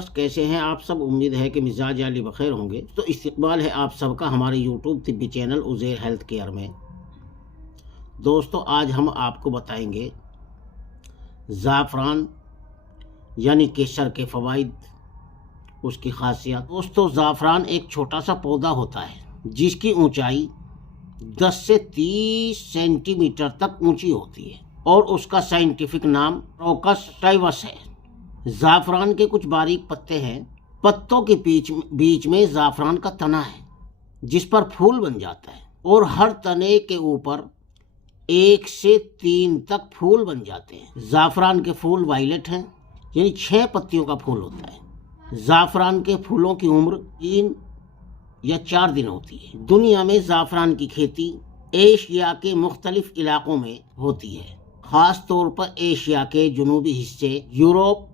Viewers कैसे हैं आप सब। उम्मीद है कि मिजाज आली बखैर होंगे। तो इस्तकबाल है आप सबका हमारे यूट्यूब तिब्बी चैनल उज़ैर हेल्थ केयर में। दोस्तों आज हम आपको बताएंगे ज़ाफ़रान यानी केसर के फ़वाइद, उसकी खासियत। दोस्तों ज़ाफ़रान एक छोटा सा पौधा होता है जिसकी ऊंचाई 10 से 30 सेंटीमीटर तक ऊंची होती है और उसका साइंटिफिक नाम क्रोकस टाइवस है। ज़ाफ़रान के कुछ बारीक पत्ते हैं। पत्तों के बीच में ज़ाफ़रान का तना है जिस पर फूल बन जाता है और हर तने के ऊपर 1 से 3 तक फूल बन जाते हैं। ज़ाफ़रान के फूल वायलेट हैं, यानी 6 पत्तियों का फूल होता है। ज़ाफ़रान के फूलों की उम्र 3 या 4 दिन होती है। दुनिया में ज़ाफ़रान की खेती एशिया के मुख्तलिफ इलाकों में होती है, ख़ास तौर पर एशिया के जनूबी हिस्से, यूरोप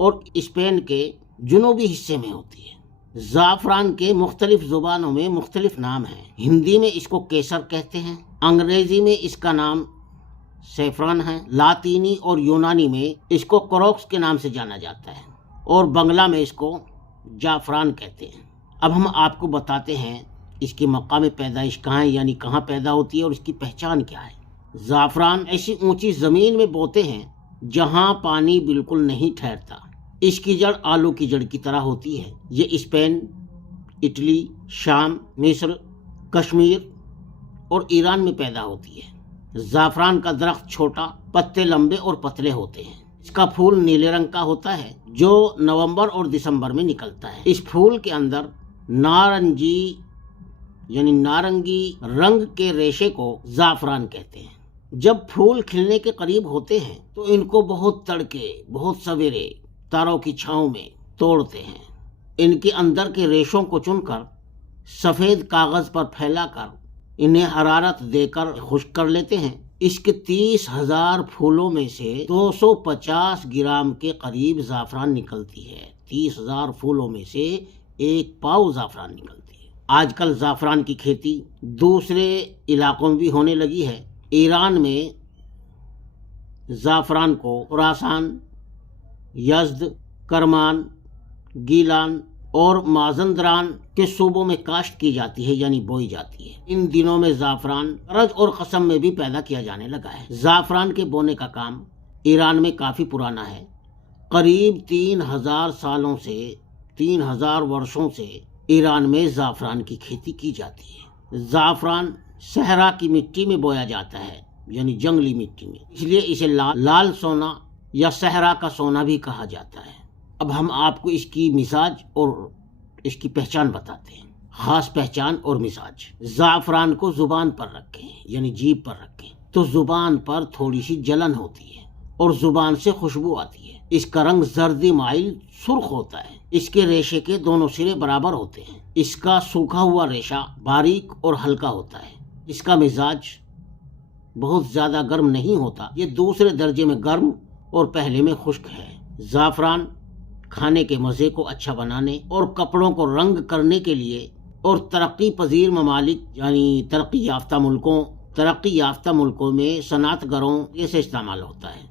और स्पेन के जनूबी हिस्से में होती है। ज़ाफ़रान के मुख्तलिफ ज़ुबानों में मुख्तलिफ नाम हैं। हिंदी में इसको केसर कहते हैं, अंग्रेज़ी में इसका नाम सैफ़रान है, लातीनी और यूनानी में इसको क्रोक्स के नाम से जाना जाता है और बंगला में इसको जाफ़रान कहते हैं। अब हम आपको बताते हैं इसकी मकाम पैदाइश कहाँ है, यानी कहाँ पैदा होती है और इसकी पहचान क्या है। ज़ाफ़रान ऐसी ऊंची ज़मीन में बोते हैं जहाँ पानी बिल्कुल नहीं ठहरता। इसकी जड़ आलू की जड़ की तरह होती है। ये स्पेन, इटली, शाम, मिस्र, कश्मीर और ईरान में पैदा होती है। ज़ाफ़रान का दरख्त छोटा, पत्ते लंबे और पतले होते हैं। इसका फूल नीले रंग का होता है जो नवंबर और दिसंबर में निकलता है। इस फूल के अंदर नारंगी यानी नारंगी रंग के रेशे को ज़ाफ़रान कहते हैं। जब फूल खिलने के करीब होते हैं तो इनको बहुत तड़के, बहुत सवेरे तारों की छांव में तोड़ते हैं। इनके अंदर के रेशों को चुनकर सफ़ेद कागज़ पर फैलाकर इन्हें हरारत देकर खुश्क कर लेते हैं। इसके 30,000 फूलों में से 250 ग्राम के करीब ज़ाफ़रान निकलती है। 30,000 फूलों में से 1 पाव ज़ाफ़रान निकलती है। आजकल ज़ाफ़रान की खेती दूसरे इलाकों में भी होने लगी है। ईरान में ज़ाफ़रान को खुरासान, यज़्द, करमान, गीलान और माज़ंदरान के सूबों में काश्त की जाती है, यानी बोई जाती है। इन दिनों में ज़ाफ़रान करज और कसम में भी पैदा किया जाने लगा है। ज़ाफ़रान के बोने का काम ईरान में काफ़ी पुराना है। करीब 3,000 वर्षों से ईरान में ज़ाफ़रान की खेती की जाती है। ज़ाफ़रान सहरा की मिट्टी में बोया जाता है, यानी जंगली मिट्टी में, इसलिए इसे लाल सोना या सहरा का सोना भी कहा जाता है। अब हम आपको इसकी मिजाज और इसकी पहचान बताते हैं। खास पहचान और मिजाज। ज़ाफ़रान को ज़ुबान पर रखें, यानी जीभ पर रखें तो ज़ुबान पर थोड़ी सी जलन होती है और ज़ुबान से खुशबू आती है। इसका रंग जर्दी माइल सुर्ख होता है। इसके रेशे के दोनों सिरे बराबर होते हैं। इसका सूखा हुआ रेशा बारीक और हल्का होता है। इसका मिजाज बहुत ज़्यादा गर्म नहीं होता, ये दूसरे दर्जे में गर्म और पहले में खुश्क है। ज़ाफ़रान खाने के मज़े को अच्छा बनाने और कपड़ों को रंग करने के लिए और तरक्की पजीर ममालिक यानी तरक्की याफ्ता मुल्कों में सनातगरों से इस्तेमाल होता है।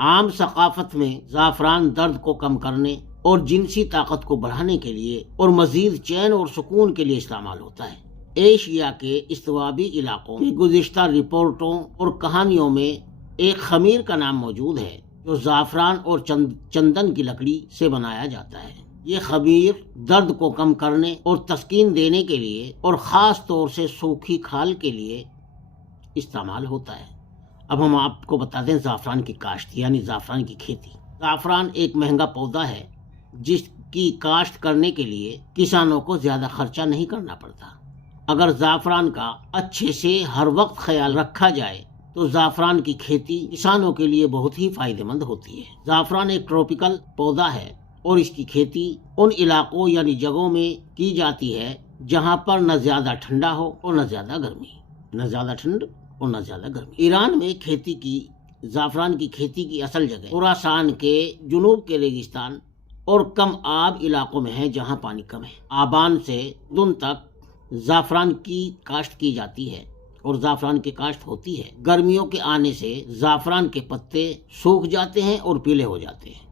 आम सकाफत में ज़ाफ़रान दर्द को कम करने और जिनसी ताकत को बढ़ाने के लिए और मज़ीद चैन और सुकून के लिए इस्तेमाल होता है। एशिया के इस्तवाबी इलाकों में गुज़िश्ता रिपोर्टों और कहानियों में एक खमीर का नाम मौजूद है जो ज़ाफ़रान और चंदन की लकड़ी से बनाया जाता है। ये खमीर दर्द को कम करने और तस्कीन देने के लिए और ख़ास तौर से सूखी खाल के लिए इस्तेमाल होता है। अब हम आपको बताते हैं ज़ाफ़रान की काश्त यानी ज़ाफ़रान की खेती। ज़ाफ़रान एक महंगा पौधा है जिसकी काश्त करने के लिए किसानों को ज़्यादा खर्चा नहीं करना पड़ता। अगर ज़ाफ़रान का अच्छे से हर वक्त ख्याल रखा जाए तो ज़ाफ़रान की खेती किसानों के लिए बहुत ही फ़ायदेमंद होती है। ज़ाफ़रान एक ट्रॉपिकल पौधा है और इसकी खेती उन इलाकों यानी जगहों में की जाती है जहाँ पर न ज़्यादा ठंडा हो और न ज़्यादा गर्मी, न ज़्यादा ठंड और न ज़्यादा गर्मी। ईरान में ज़ाफ़रान की खेती की असल जगह खुरासान के जुनूब के रेगिस्तान और कम आब इलाकों में है जहाँ पानी कम है। आबान से जून तक ज़ाफ़रान की काश्त की जाती है और ज़ाफ़रान की काश्त होती है। गर्मियों के आने से ज़ाफ़रान के पत्ते सूख जाते हैं और पीले हो जाते हैं।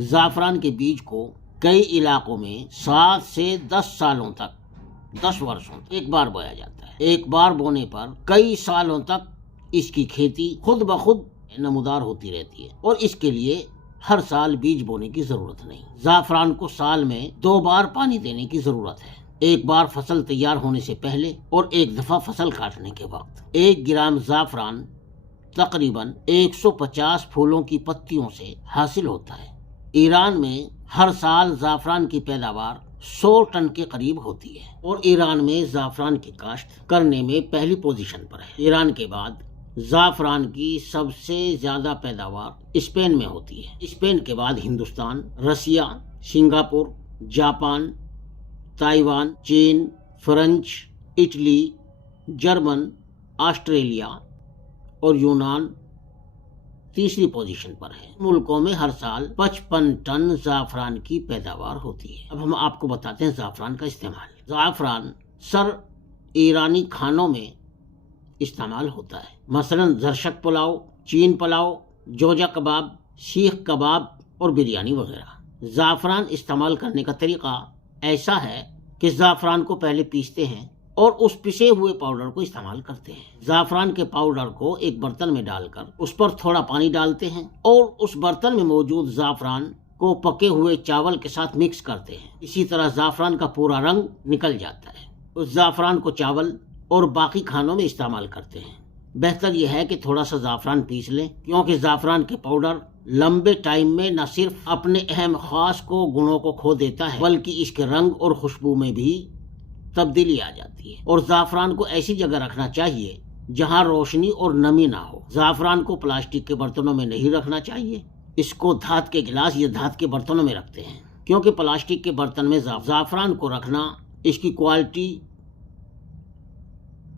ज़ाफ़रान के बीज को کئی علاقوں میں 7 سے 10 سالوں تک 10 برسوں تک ایک بار بویا جاتا ہے۔ ایک بار بونے پر کئی سالوں تک اس کی کھیتی خود بخود نمودار ہوتی رہتی ہے اور اس کے لیے ہر سال بیج بونے کی ضرورت نہیں۔ زعفران کو سال میں 2 بار پانی دینے کی ضرورت ہے، ایک بار فصل تیار ہونے سے پہلے اور ایک دفعہ فصل کاٹنے کے وقت۔ 1 گرام زعفران تقریباً 150 پھولوں کی پتیوں سے حاصل ہوتا ہے۔ ایران میں ہر سال زعفران کی پیداوار 100 ٹن کے قریب ہوتی ہے اور ایران میں زعفران کی کاشت کرنے میں پہلی پوزیشن پر ہے۔ ایران کے بعد زعفران کی سب سے زیادہ پیداوار اسپین میں ہوتی ہے۔ اسپین کے بعد Hindustan, Russia, Singapore, Japan, Taiwan, چین، فرانس، اٹلی، جرمن، آسٹریلیا اور یونان تیسری پوزیشن پر ہے۔ ملکوں میں ہر سال 55 ٹن زعفران کی پیداوار ہوتی ہے۔ اب ہم آپ کو بتاتے ہیں زعفران کا استعمال۔ زعفران ایرانی کھانوں میں استعمال ہوتا ہے، مثلا زرشک پلاؤ، چین پلاؤ، جوجا کباب، سیخ کباب اور بریانی وغیرہ۔ زعفران استعمال کرنے کا طریقہ ایسا ہے کہ زعفران کو پہلے پیستے ہیں اور اس پسے ہوئے پاؤڈر کو استعمال کرتے ہیں۔ زعفران کے پاؤڈر کو ایک برتن میں ڈال کر اس پر تھوڑا پانی ڈالتے ہیں اور اس برتن میں موجود زعفران کو پکے ہوئے چاول کے ساتھ مکس کرتے ہیں۔ اسی طرح زعفران کا پورا رنگ نکل جاتا ہے۔ اس زعفران کو چاول اور باقی کھانوں میں استعمال کرتے ہیں۔ بہتر یہ ہے کہ تھوڑا سا زعفران پیس لیں، کیونکہ زعفران کے پاؤڈر لمبے ٹائم میں نہ صرف اپنے اہم خاص گنوں کو کھو دیتا ہے بلکہ اس کے رنگ اور خوشبو میں بھی تبدیلی آ جاتی ہے۔ اور زعفران کو ایسی جگہ رکھنا چاہیے جہاں روشنی اور نمی نہ ہو۔ زعفران کو پلاسٹک کے برتنوں میں نہیں رکھنا چاہیے، اس کو دھات کے گلاس یا دھات کے برتنوں میں رکھتے ہیں، کیونکہ پلاسٹک کے برتن میں زعفران کو رکھنا اس کی کوالٹی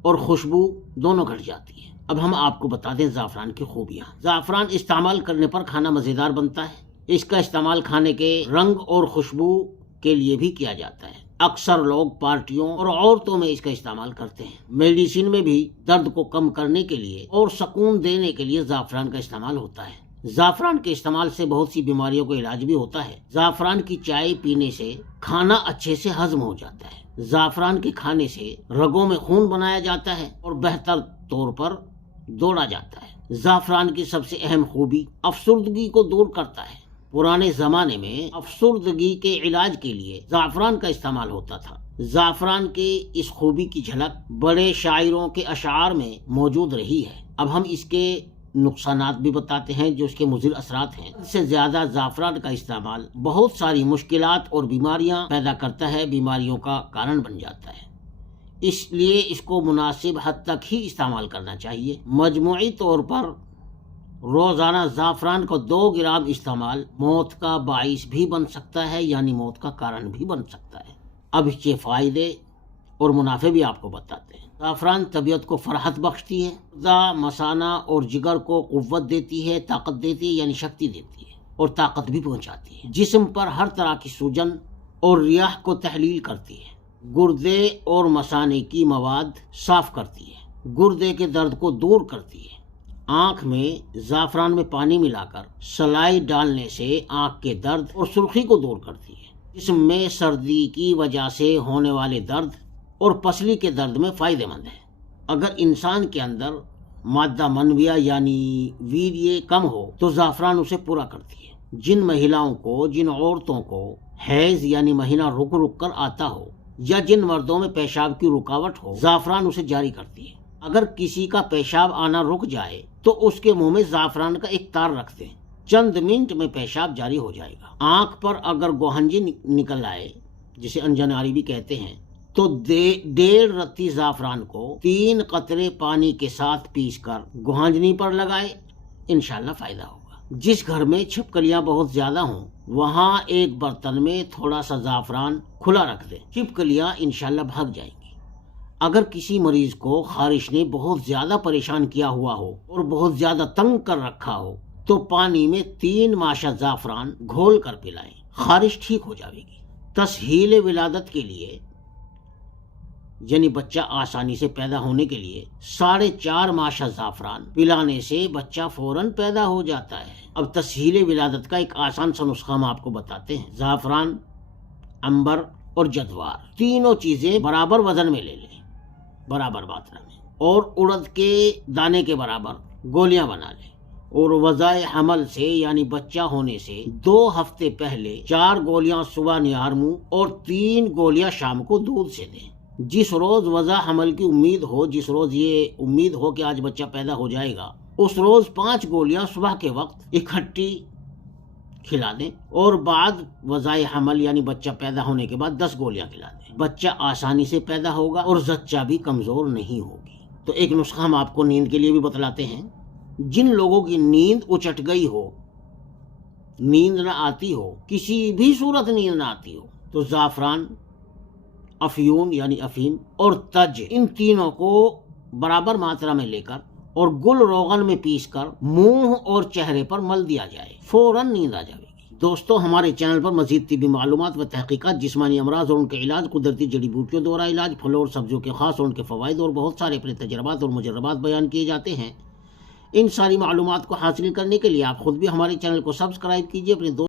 اور خوشبو دونوں گھٹ جاتی ہے۔ اب ہم آپ کو بتا دیں زعفران کی خوبیاں۔ زعفران استعمال کرنے پر کھانا مزیدار بنتا ہے۔ اس کا استعمال کھانے کے رنگ اور خوشبو کے لیے بھی کیا جاتا ہے۔ اکثر لوگ پارٹیوں اور عورتوں میں اس کا استعمال کرتے ہیں۔ میڈیسن میں بھی درد کو کم کرنے کے لیے اور سکون دینے کے لیے زعفران کا استعمال ہوتا ہے۔ زعفران کے استعمال سے بہت سی بیماریوں کا علاج بھی ہوتا ہے۔ زعفران کی چائے پینے سے کھانا اچھے سے ہضم ہو جاتا ہے۔ زعفران کے کھانے سے رگوں میں خون بنایا جاتا ہے اور بہتر طور پر دوڑا جاتا ہے۔ زعفران کی سب سے اہم خوبی افسردگی کو دور کرتا ہے۔ پرانے زمانے میں افسردگی کے علاج کے لیے زعفران کا استعمال ہوتا تھا۔ زعفران کے اس خوبی کی جھلک بڑے شاعروں کے اشعار میں موجود رہی ہے۔ اب ہم اس کے نقصانات بھی بتاتے ہیں جو اس کے مضر اثرات ہیں۔ اس سے زیادہ زعفران کا استعمال بہت ساری مشکلات اور بیماریاں پیدا کرتا ہے، بیماریوں کا کارن بن جاتا ہے۔ اس لیے اس کو مناسب حد تک ہی استعمال کرنا چاہیے۔ مجموعی طور پر روزانہ زعفران کو 2 گرام استعمال موت کا باعث بھی بن سکتا ہے، یعنی موت کا کارن بھی بن سکتا ہے۔ اب اس کے فائدے اور منافع بھی آپ کو بتاتے ہیں۔ زعفران طبیعت کو فرحت بخشتی ہے، غدہ، مثانہ اور جگر کو قوت دیتی ہے، طاقت دیتی ہے، یعنی شکتی دیتی ہے اور طاقت بھی پہنچاتی ہے۔ جسم پر ہر طرح کی سوجن اور ریاح کو تحلیل کرتی ہے۔ گردے اور مثانے کی مواد صاف کرتی ہے، گردے کے درد کو دور کرتی ہے۔ آنکھ میں زعفران میں پانی ملا کر سلائی ڈالنے سے آنکھ کے درد اور سرخی کو دور کرتی ہے۔ جسم میں سردی کی وجہ سے ہونے والے درد اور پسلی کے درد میں فائدہ مند ہے۔ اگر انسان کے اندر مادہ منویہ یعنی ویریہ کم ہو تو زعفران اسے پورا کرتی ہے۔ جن عورتوں کو حیض یعنی مہینہ رک رک کر آتا ہو یا جن مردوں میں پیشاب کی رکاوٹ ہو، زعفران اسے جاری کرتی ہے۔ اگر کسی کا پیشاب آنا رک جائے تو اس کے منہ میں زعفران کا ایک تار رکھ دیں، چند منٹ میں پیشاب جاری ہو جائے گا۔ آنکھ پر اگر گوہنجی نکل آئے، جسے انجناری بھی کہتے ہیں، تو 1.5 رتی زعفران کو 3 قطرے پانی کے ساتھ پیس کر گوہنجنی پر لگائے، انشاءاللہ فائدہ ہوگا۔ جس گھر میں چھپکلیاں بہت زیادہ ہوں وہاں ایک برتن میں تھوڑا سا زعفران کھلا رکھ دیں، چھپکلیاں انشاءاللہ بھاگ جائیں گی۔ اگر کسی مریض کو خارش نے بہت زیادہ پریشان کیا ہوا ہو اور بہت زیادہ تنگ کر رکھا ہو تو پانی میں 3 ماشا زعفران گھول کر پلائیں، خارش ٹھیک ہو جائے گی۔ تسہیل ولادت کے لیے یعنی بچہ آسانی سے پیدا ہونے کے لیے 4.5 ماشا زعفران پلانے سے بچہ فوراً پیدا ہو جاتا ہے۔ اب تسہیل ولادت کا ایک آسان سا نسخہ ہم آپ کو بتاتے ہیں۔ زعفران अंबर और जद्वार, तीनों चीजें बराबर वजन में ले लें, बराबर मात्रा में, और उड़द के दाने के बराबर गोलियां बना लें। और वज़ाए हमल से यानी बच्चा होने से 2 हफ्ते पहले 4 गोलियां सुबह निहार मुंह और 3 गोलियां शाम को दूध से दें। जिस रोज वज़ा हमल की उम्मीद हो, जिस रोज ये उम्मीद हो कि आज बच्चा पैदा हो जाएगा, उस रोज 5 गोलियां सुबह के वक्त इकट्ठी खिला दें और बाद वज़ाए हमल यानी बच्चा पैदा होने के बाद 10 गोलियां खिला दें। बच्चा आसानी से पैदा होगा और जच्चा भी कमजोर नहीं होगी। तो एक नुस्खा हम आपको नींद के लिए भी बतलाते हैं। जिन लोगों की नींद उचट गई हो, नींद ना आती हो, किसी भी सूरत नींद ना आती हो, तो जाफरान, अफ्यून यानी अफीम और तज, इन तीनों को बराबर मात्रा में लेकर और गुल रोगन में पीसकर मुंह और चेहरे पर मल दिया जाए, फौरन नींद आ जाएगी। दोस्तों, हमारे चैनल पर मजीद तिब्बी मालूमात व तहकीकात, जिस्मानी अमराज और उनके इलाज, कुदरती जड़ी बूटियों द्वारा इलाज, फलों और सब्जियों के खास और उनके फ़वाइद और बहुत सारे अपने तजर्बात और मुजर्रबात बयान किए जाते हैं। इन सारी मालूमात को हासिल करने के लिए आप खुद भी हमारे चैनल को सब्सक्राइब कीजिए, अपने दोस्त